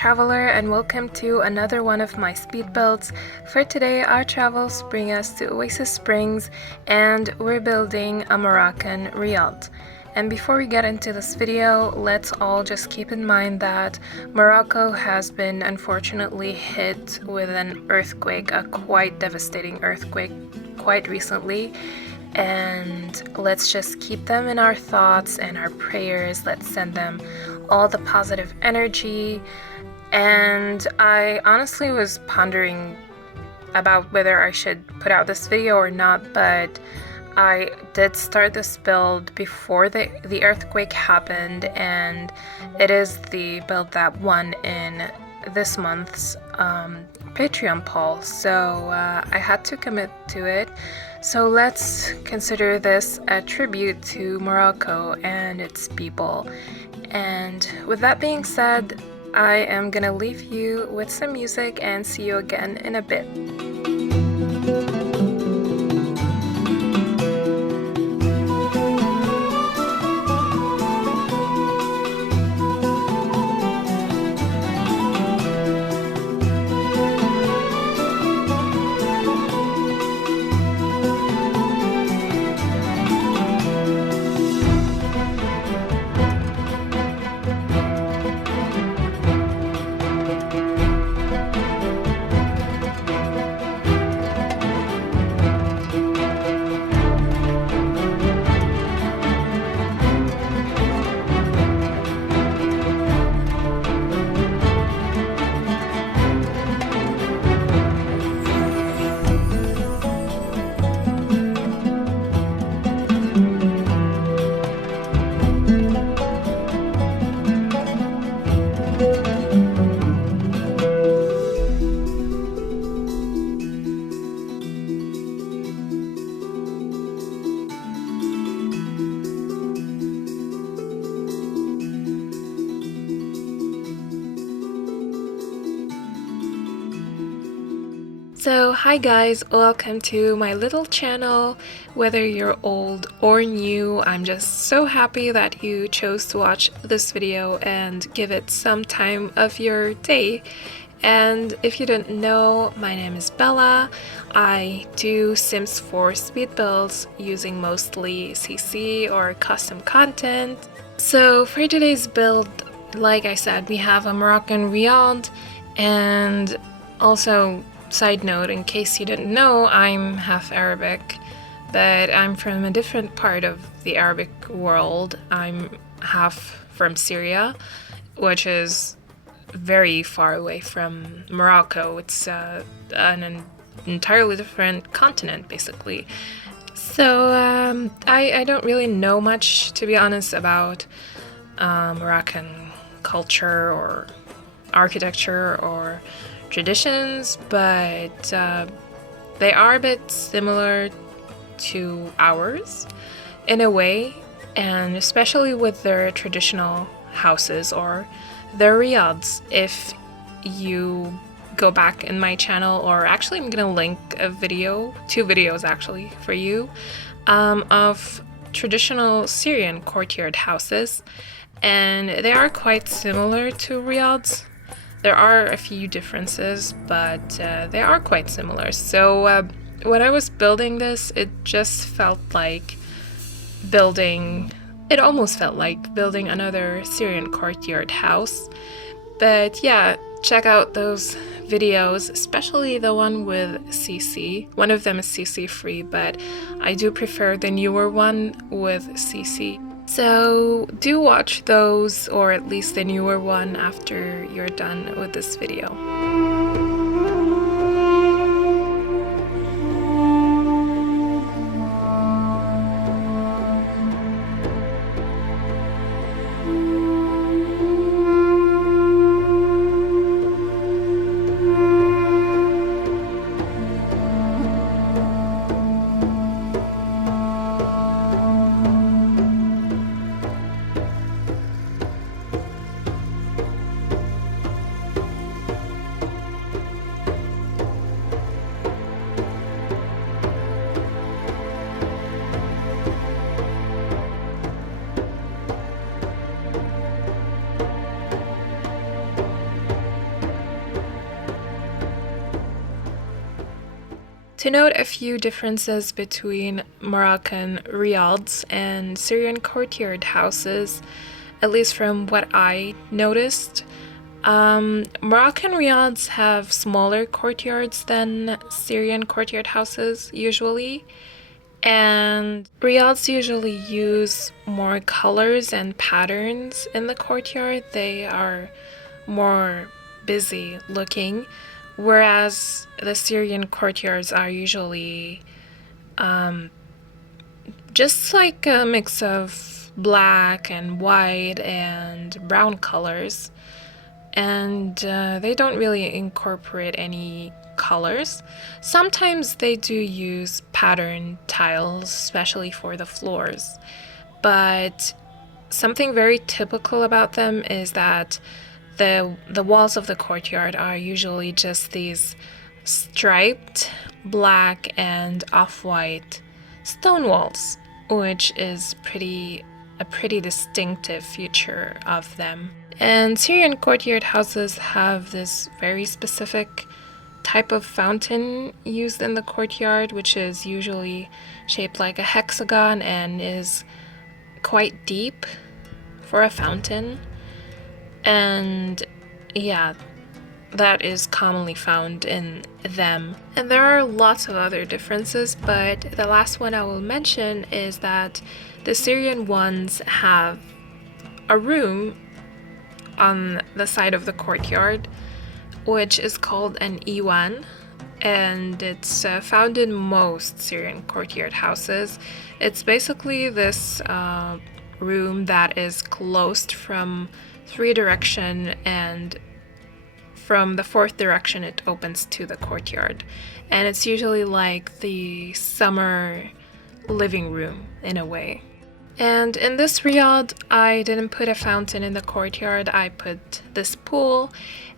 Traveler, and welcome to another one of my speed builds. For today, our travels bring us to Oasis Springs, and we're building a Moroccan riad. And before we get into this video, let's all just keep in mind that Morocco has been unfortunately hit with an earthquake, a quite devastating earthquake, quite recently. And let's just keep them in our thoughts and our prayers. Let's send them all the positive energy. And I honestly was pondering about whether I should put out this video or not, but I did start this build before the earthquake happened, and it is the build that won in this month's Patreon poll, so I had to commit to it. So let's consider this a tribute to Morocco and its people. And with that being said, I am gonna leave you with some music and see you again in a bit. So hi guys, welcome to my little channel. Whether you're old or new, I'm just so happy that you chose to watch this video and give it some time of your day. And if you don't know, my name is Bella. I do Sims 4 speed builds using mostly CC or custom content. So for today's build, like I said, we have a Moroccan riad, and also side note, in case you didn't know, I'm half Arabic, but I'm from a different part of the Arabic world. I'm half from Syria, which is very far away from Morocco. It's an entirely different continent, basically. So I don't really know much, to be honest, about Moroccan culture or architecture or traditions, but they are a bit similar to ours in a way, and especially with their traditional houses or their riads. If you go back in my channel, or actually I'm gonna link a video, two videos actually for you, of traditional Syrian courtyard houses, and they are quite similar to riads. There are a few differences, but they are quite similar. So when I was building this, it just felt like it almost felt like building another Syrian courtyard house. But yeah, check out those videos, especially the one with CC. One of them is CC free, but I do prefer the newer one with CC. So do watch those, or at least the newer one, after you're done with this video. To note a few differences between Moroccan riads and Syrian courtyard houses, at least from what I noticed, Moroccan riads have smaller courtyards than Syrian courtyard houses usually, and riads usually use more colors and patterns in the courtyard. They are more busy looking, whereas the Syrian courtyards are usually just like a mix of black and white and brown colors, and they don't really incorporate any colors. Sometimes they do use pattern tiles, especially for the floors, but something very typical about them is that the walls of the courtyard are usually just these striped black and off-white stone walls, which is a pretty distinctive feature of them. And Syrian courtyard houses have this very specific type of fountain used in the courtyard, which is usually shaped like a hexagon and is quite deep for a fountain. And yeah, that is commonly found in them. And there are lots of other differences, but the last one I will mention is that the Syrian ones have a room on the side of the courtyard, which is called an iwan, and it's found in most Syrian courtyard houses. It's basically this room that is closed from 3 directions, and from the 4th direction it opens to the courtyard, and it's usually like the summer living room in a way. And in this riad, I didn't put a fountain in the courtyard, I put this pool,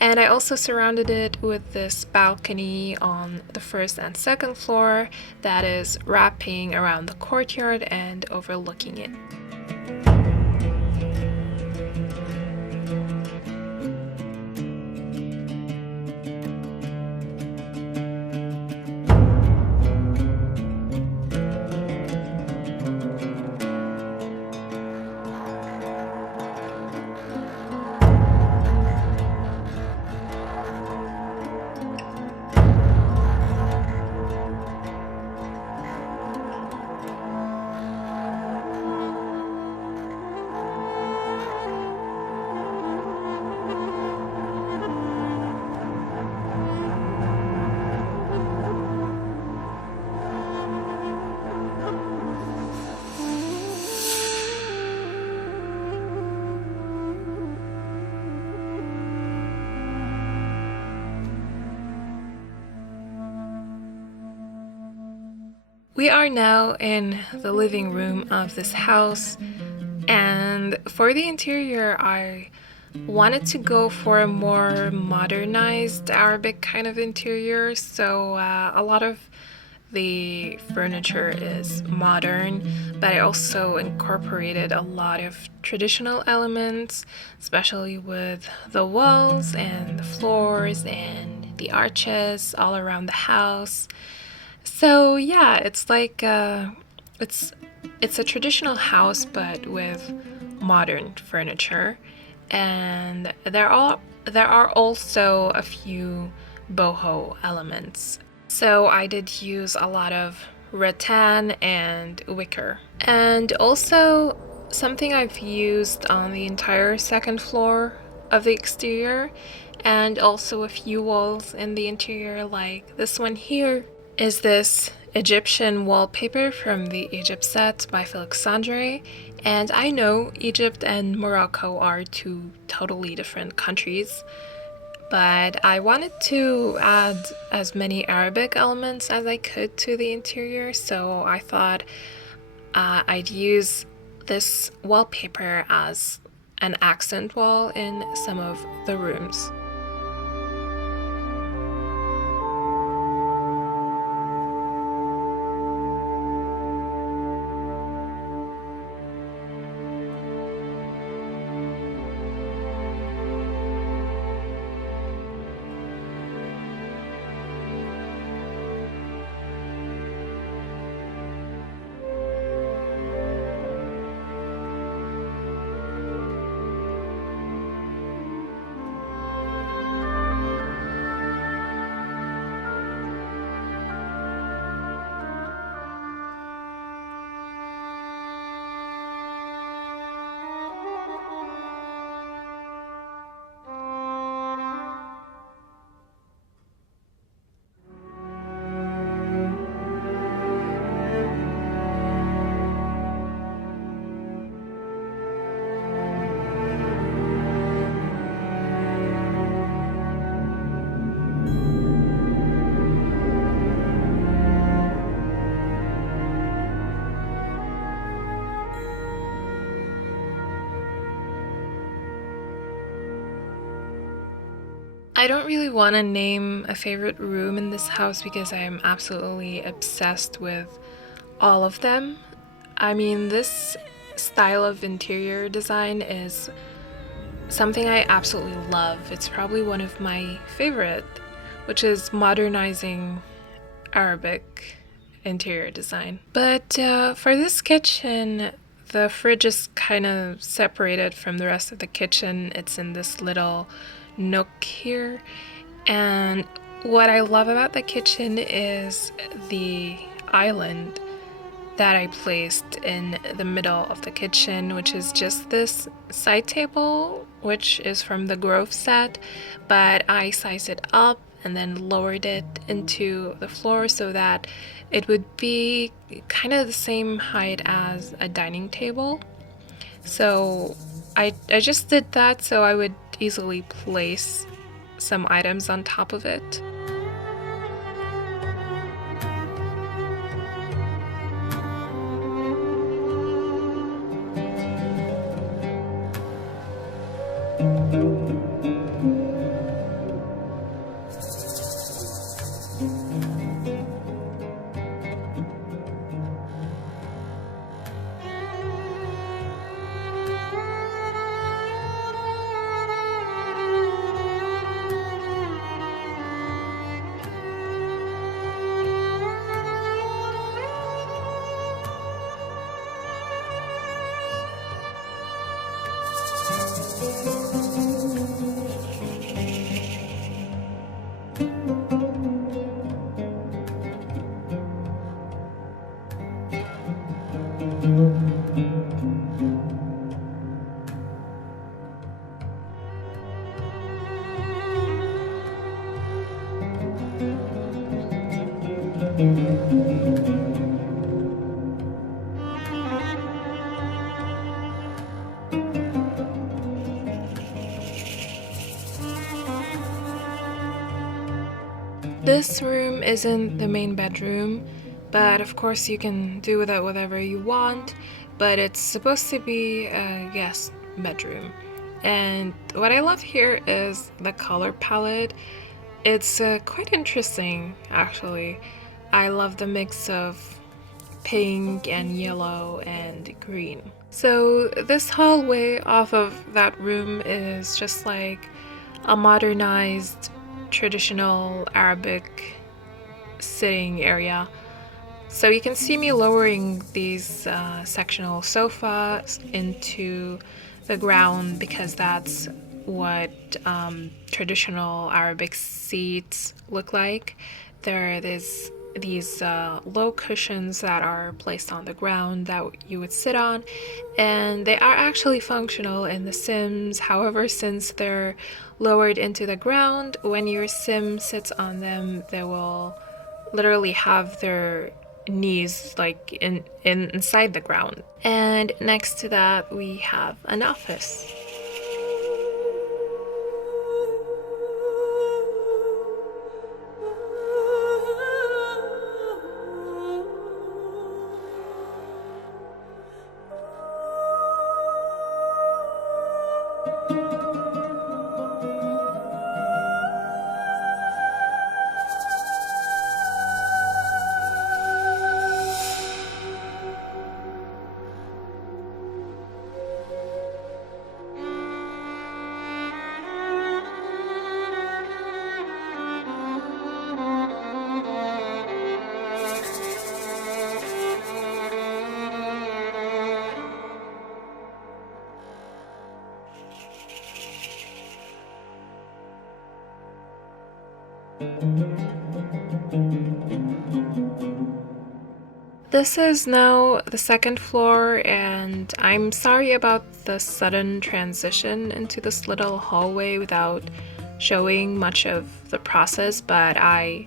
and I also surrounded it with this balcony on the 1st and 2nd floor that is wrapping around the courtyard and overlooking it. We are now in the living room of this house, and for the interior I wanted to go for a more modernized Arabic kind of interior, so a lot of the furniture is modern, but I also incorporated a lot of traditional elements, especially with the walls and the floors and the arches all around the house. So yeah, it's like it's a traditional house but with modern furniture, and there are also a few boho elements. So I did use a lot of rattan and wicker. And also something I've used on the entire 2nd floor of the exterior, and also a few walls in the interior, like this one here is this Egyptian wallpaper from the Egypt set by Felixandre. And I know Egypt and Morocco are 2 totally different countries, but I wanted to add as many Arabic elements as I could to the interior, so I thought I'd use this wallpaper as an accent wall in some of the rooms. I don't really want to name a favorite room in this house because I am absolutely obsessed with all of them. I mean, this style of interior design is something I absolutely love. It's probably one of my favorite, which is modernizing Arabic interior design. But for this kitchen, the fridge is kind of separated from the rest of the kitchen. It's in this little nook here. And what I love about the kitchen is the island that I placed in the middle of the kitchen, which is just this side table, which is from the Grove set, but I sized it up and then lowered it into the floor so that it would be kind of the same height as a dining table. So I just did that so I would easily place some items on top of it. This room isn't the main bedroom, but of course you can do with it whatever you want, but it's supposed to be a guest bedroom. And what I love here is the color palette. It's quite interesting, actually. I love the mix of pink and yellow and green. So this hallway off of that room is just like a modernized traditional Arabic sitting area. So you can see me lowering these sectional sofas into the ground because that's what traditional Arabic seats look like. There is these low cushions that are placed on the ground that you would sit on, and they are actually functional in The Sims. However, since they're lowered into the ground, when your sim sits on them, they will literally have their knees like inside the ground. And next to that, we have an office. This is now the second floor, and I'm sorry about the sudden transition into this little hallway without showing much of the process, but I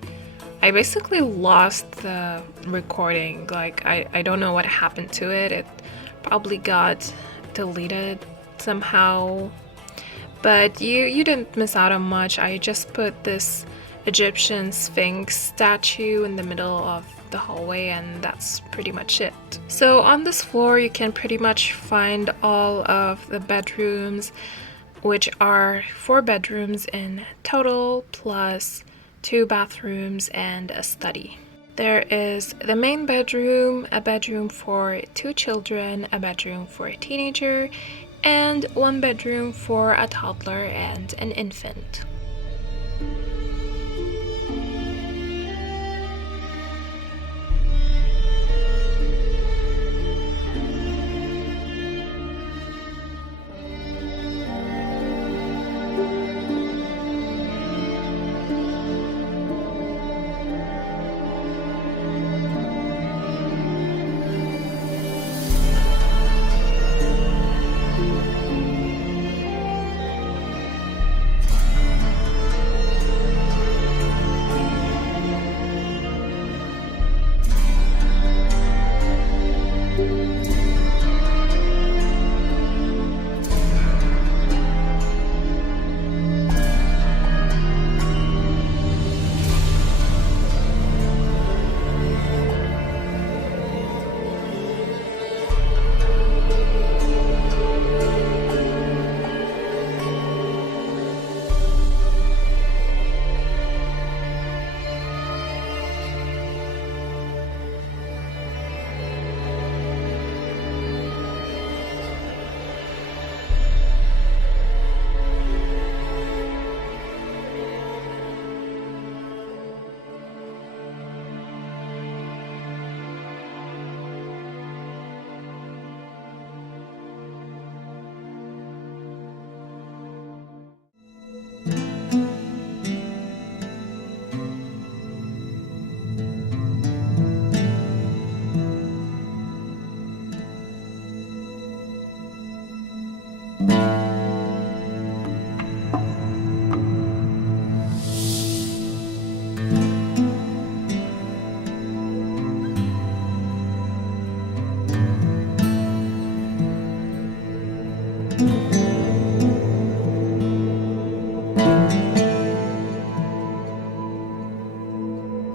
basically lost the recording. Like, I don't know what happened to it. It probably got deleted somehow. But you didn't miss out on much. I just put this Egyptian Sphinx statue in the middle of the hallway, and that's pretty much it. So on this floor you can pretty much find all of the bedrooms. which are 4 bedrooms in total, plus 2 bathrooms and a study. There is the main bedroom, a bedroom for 2 children, a bedroom for a teenager, and 1 bedroom for a toddler and an infant.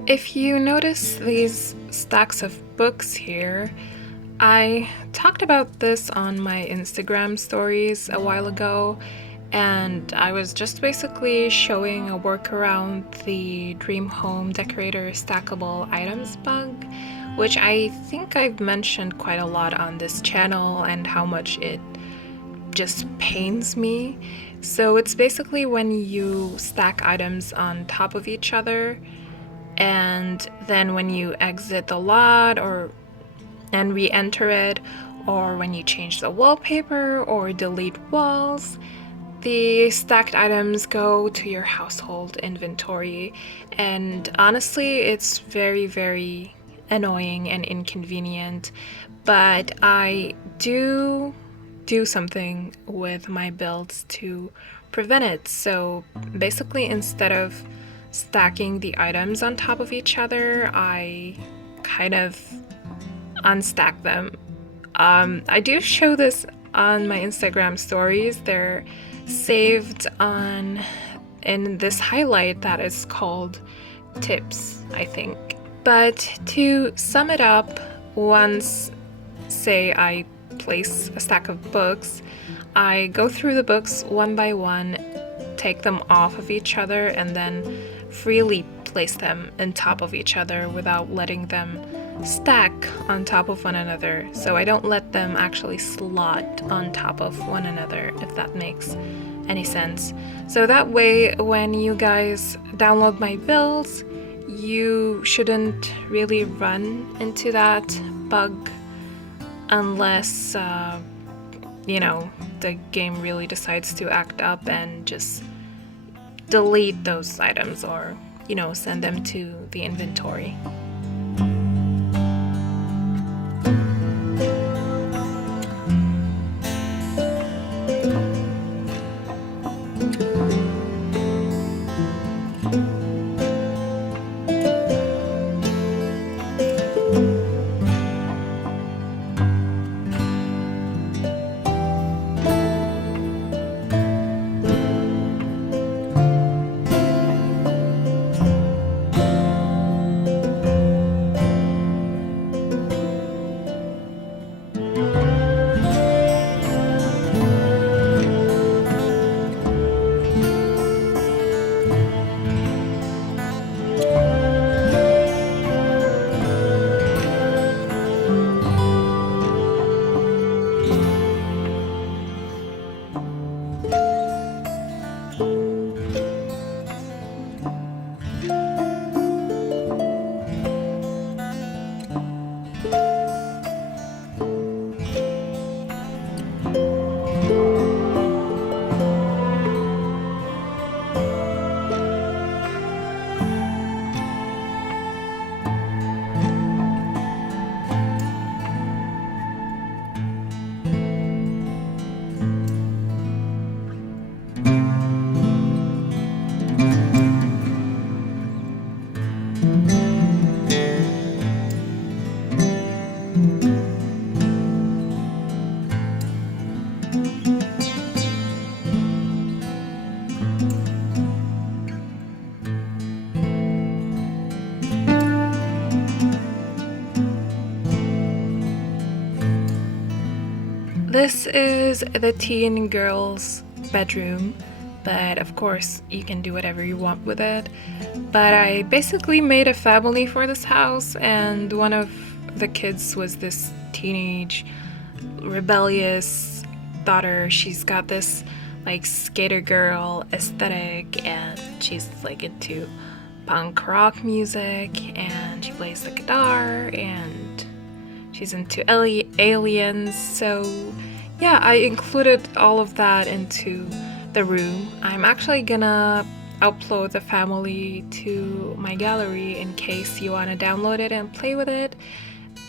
If you notice these stacks of books here, I talked about this on my Instagram stories a while ago, and I was just basically showing a workaround the Dream Home Decorator stackable items bug, which I think I've mentioned quite a lot on this channel and how much it just pains me. So it's basically when you stack items on top of each other, and then when you exit the lot and re-enter it, or when you change the wallpaper or delete walls, the stacked items go to your household inventory. And honestly, it's very, very annoying and inconvenient, but I do something with my builds to prevent it. So basically, instead of stacking the items on top of each other, I kind of unstack them. I do show this on my Instagram stories. They're saved in this highlight that is called tips, I think. But to sum it up, once, say, I place a stack of books, I go through the books one by one, take them off of each other, and then freely place them on top of each other without letting them stack on top of one another. So I don't let them actually slot on top of one another, if that makes any sense. So that way, when you guys download my builds, you shouldn't really run into that bug unless, the game really decides to act up and just delete those items or, send them to the inventory. This is the teen girl's bedroom, but of course you can do whatever you want with it. But I basically made a family for this house, and one of the kids was this teenage rebellious daughter. She's got this like skater girl aesthetic, and she's like into punk rock music, and she plays the guitar, and she's into aliens. So yeah, I included all of that into the room. I'm actually gonna upload the family to my gallery in case you want to download it and play with it,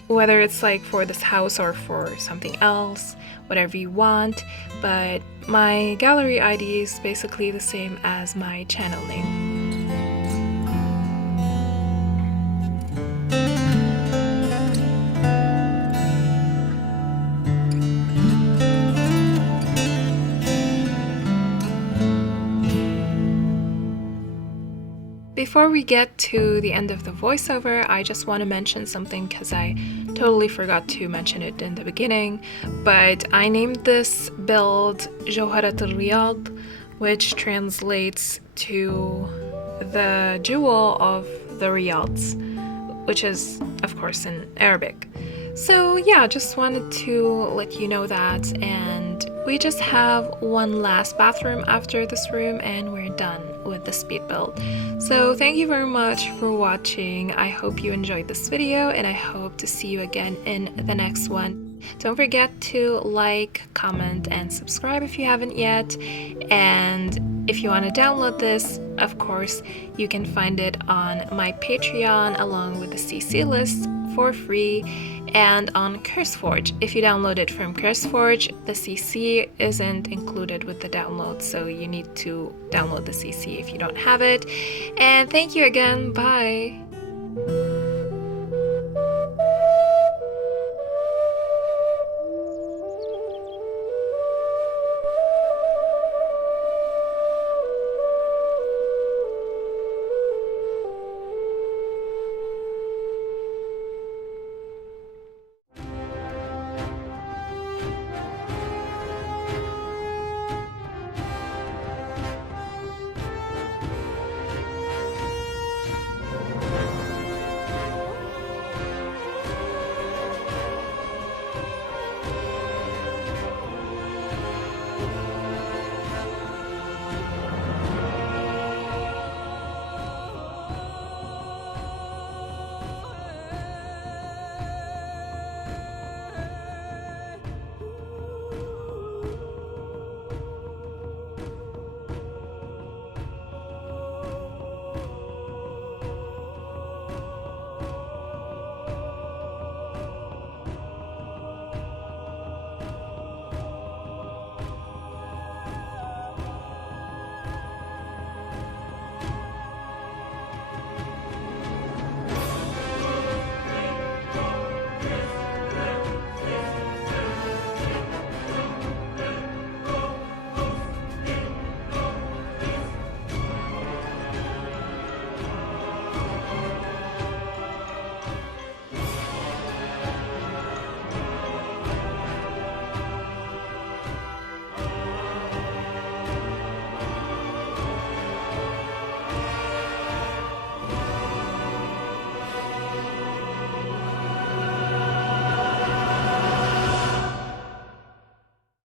whether it's like for this house or for something else, whatever you want. But my gallery ID is basically the same as my channel name. Before we get to the end of the voiceover, I just want to mention something because I totally forgot to mention it in the beginning, but I named this build Jawharat al-Riyadh, which translates to the jewel of the Riyadhs, which is of course in Arabic. So yeah, just wanted to let you know that, and we just have one last bathroom after this room and we're done with the speed build. So thank you very much for watching. I hope you enjoyed this video, and I hope to see you again in the next one. Don't forget to like, comment, and subscribe if you haven't yet. And if you want to download this, of course, you can find it on my Patreon along with the CC list for free, and on CurseForge. If you download it from CurseForge, the CC isn't included with the download, so you need to download the CC if you don't have it. And thank you again. Bye!